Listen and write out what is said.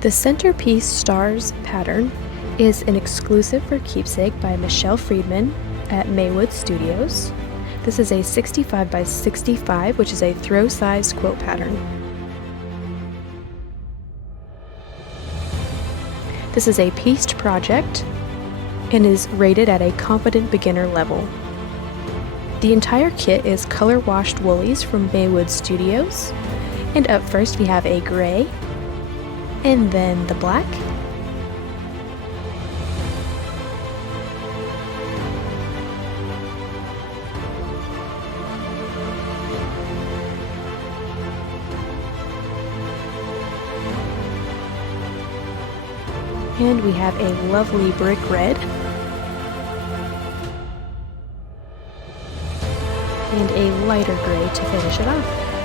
The Centerpiece Stars pattern is an exclusive for Keepsake by Michelle Friedman at Maywood Studios. This is a 65 by 65, which is a throw-sized quilt pattern. This is a pieced project and is rated at a confident beginner level. The entire kit is color washed woolies from Maywood Studios, and up first we have a gray, and then the black, and we have a lovely brick red, and a lighter gray to finish it off.